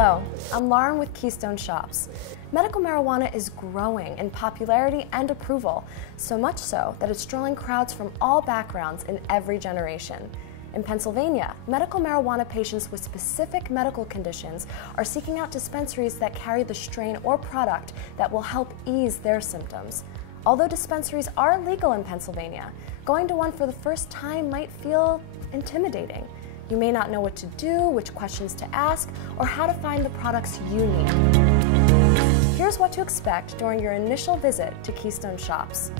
Hello, I'm Lauren with Keystone Shops. Medical marijuana is growing in popularity and approval, so much so that it's drawing crowds from all backgrounds in every generation. In Pennsylvania, medical marijuana patients with specific medical conditions are seeking out dispensaries that carry the strain or product that will help ease their symptoms. Although dispensaries are legal in Pennsylvania, going to one for the first time might feel intimidating. You may not know what to do, which questions to ask, or how to find the products you need. Here's what to expect during your initial visit to Keystone Shops.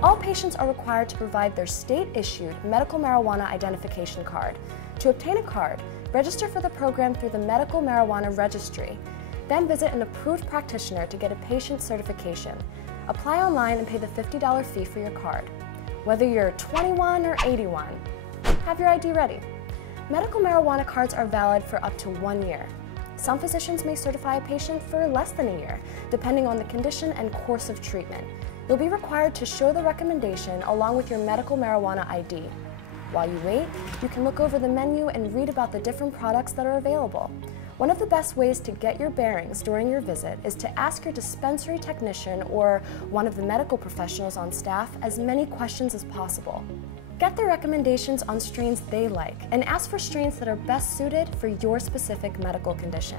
All patients are required to provide their state-issued medical marijuana identification card. To obtain a card, register for the program through the Medical Marijuana Registry. Then visit an approved practitioner to get a patient certification. Apply online and pay the $50 fee for your card. Whether you're 21 or 81, have your ID ready. Medical marijuana cards are valid for up to 1 year. Some physicians may certify a patient for less than a year, depending on the condition and course of treatment. You'll be required to show the recommendation along with your medical marijuana ID. While you wait, you can look over the menu and read about the different products that are available. One of the best ways to get your bearings during your visit is to ask your dispensary technician or one of the medical professionals on staff as many questions as possible. Get their recommendations on strains they like and ask for strains that are best suited for your specific medical condition.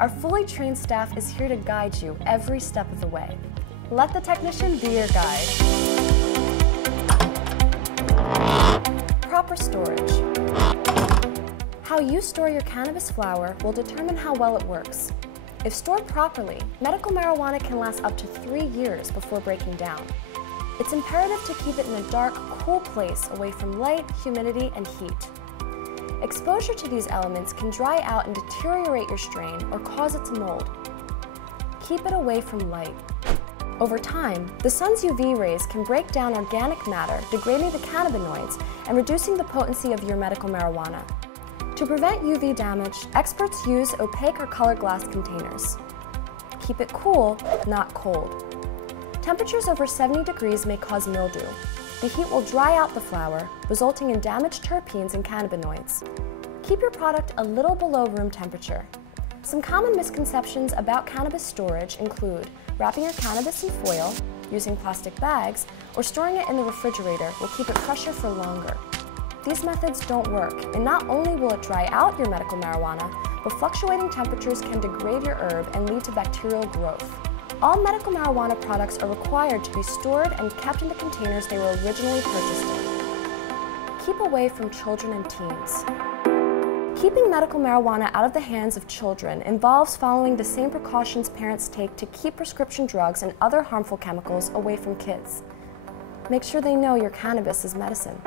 Our fully trained staff is here to guide you every step of the way. Let the technician be your guide. Proper storage. How you store your cannabis flower will determine how well it works. If stored properly, medical marijuana can last up to 3 years before breaking down. It's imperative to keep it in a dark, cool place away from light, humidity, and heat. Exposure to these elements can dry out and deteriorate your strain or cause it to mold. Keep it away from light. Over time, the sun's UV rays can break down organic matter, degrading the cannabinoids and reducing the potency of your medical marijuana. To prevent UV damage, experts use opaque or colored glass containers. Keep it cool, not cold. Temperatures over 70 degrees may cause mildew. The heat will dry out the flower, resulting in damaged terpenes and cannabinoids. Keep your product a little below room temperature. Some common misconceptions about cannabis storage include wrapping your cannabis in foil, using plastic bags, or storing it in the refrigerator will keep it fresher for longer. These methods don't work, and not only will it dry out your medical marijuana, but fluctuating temperatures can degrade your herb and lead to bacterial growth. All medical marijuana products are required to be stored and kept in the containers they were originally purchased in. Keep away from children and teens. Keeping medical marijuana out of the hands of children involves following the same precautions parents take to keep prescription drugs and other harmful chemicals away from kids. Make sure they know your cannabis is medicine.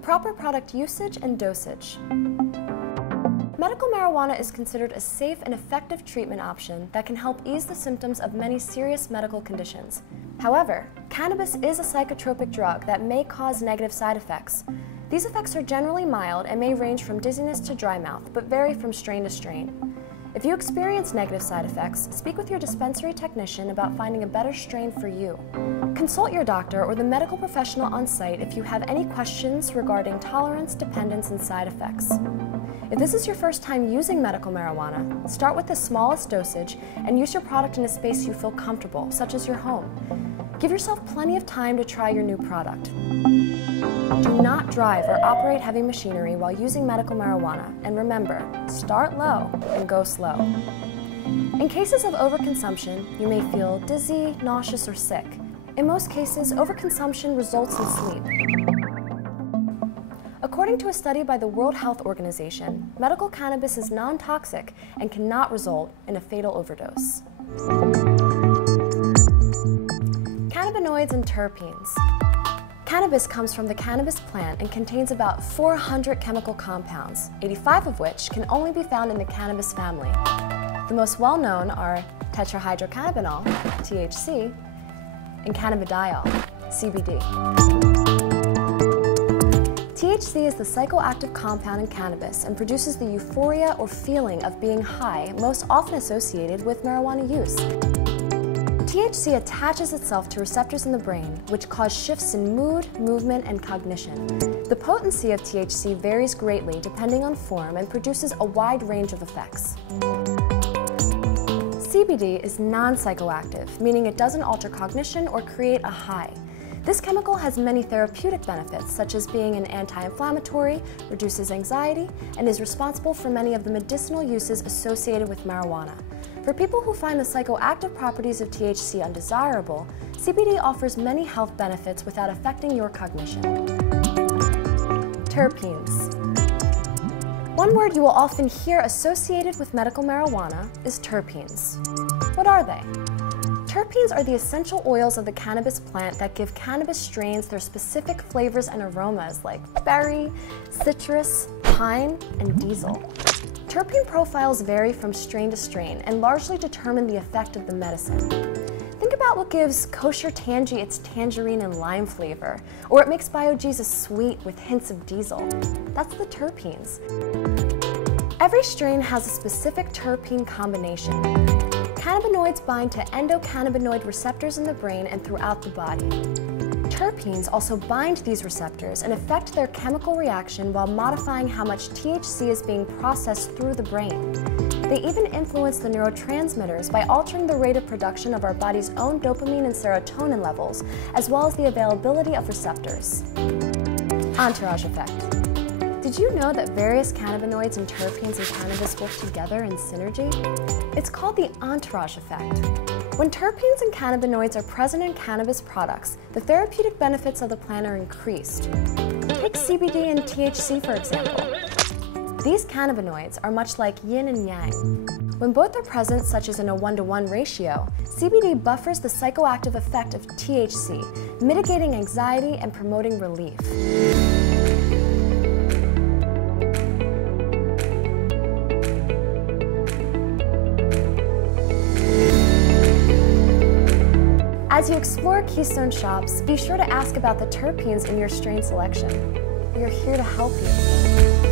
Proper product usage and dosage. Medical marijuana is considered a safe and effective treatment option that can help ease the symptoms of many serious medical conditions. However, cannabis is a psychotropic drug that may cause negative side effects. These effects are generally mild and may range from dizziness to dry mouth, but vary from strain to strain. If you experience negative side effects, speak with your dispensary technician about finding a better strain for you. Consult your doctor or the medical professional on site if you have any questions regarding tolerance, dependence, and side effects. If this is your first time using medical marijuana, start with the smallest dosage and use your product in a space you feel comfortable, such as your home. Give yourself plenty of time to try your new product. Do not drive or operate heavy machinery while using medical marijuana, and remember, start low and go slow. In cases of overconsumption, you may feel dizzy, nauseous, or sick. In most cases, overconsumption results in sleep. According to a study by the World Health Organization, medical cannabis is non-toxic and cannot result in a fatal overdose. Cannabinoids and terpenes. Cannabis comes from the cannabis plant and contains about 400 chemical compounds, 85 of which can only be found in the cannabis family. The most well-known are tetrahydrocannabinol, THC, and cannabidiol, CBD. THC is the psychoactive compound in cannabis and produces the euphoria or feeling of being high, most often associated with marijuana use. THC attaches itself to receptors in the brain, which cause shifts in mood, movement, and cognition. The potency of THC varies greatly depending on form and produces a wide range of effects. CBD is non-psychoactive, meaning it doesn't alter cognition or create a high. This chemical has many therapeutic benefits, such as being an anti-inflammatory, reduces anxiety, and is responsible for many of the medicinal uses associated with marijuana. For people who find the psychoactive properties of THC undesirable, CBD offers many health benefits without affecting your cognition. Terpenes. One word you will often hear associated with medical marijuana is terpenes. What are they? Terpenes are the essential oils of the cannabis plant that give cannabis strains their specific flavors and aromas like berry, citrus, pine, and diesel. Terpene profiles vary from strain to strain and largely determine the effect of the medicine. Think about what gives kosher tangy its tangerine and lime flavor, or it makes BioJesus sweet with hints of diesel. That's the terpenes. Every strain has a specific terpene combination. Cannabinoids bind to endocannabinoid receptors in the brain and throughout the body. Terpenes also bind these receptors and affect their chemical reaction while modifying how much THC is being processed through the brain. They even influence the neurotransmitters by altering the rate of production of our body's own dopamine and serotonin levels, as well as the availability of receptors. Entourage Effect. Did you know that various cannabinoids and terpenes in cannabis work together in synergy? It's called the Entourage Effect. When terpenes and cannabinoids are present in cannabis products, the therapeutic benefits of the plant are increased. Take CBD and THC, for example. These cannabinoids are much like yin and yang. When both are present, such as in a 1-to-1 ratio, CBD buffers the psychoactive effect of THC, mitigating anxiety and promoting relief. As you explore Keystone shops, be sure to ask about the terpenes in your strain selection. We are here to help you.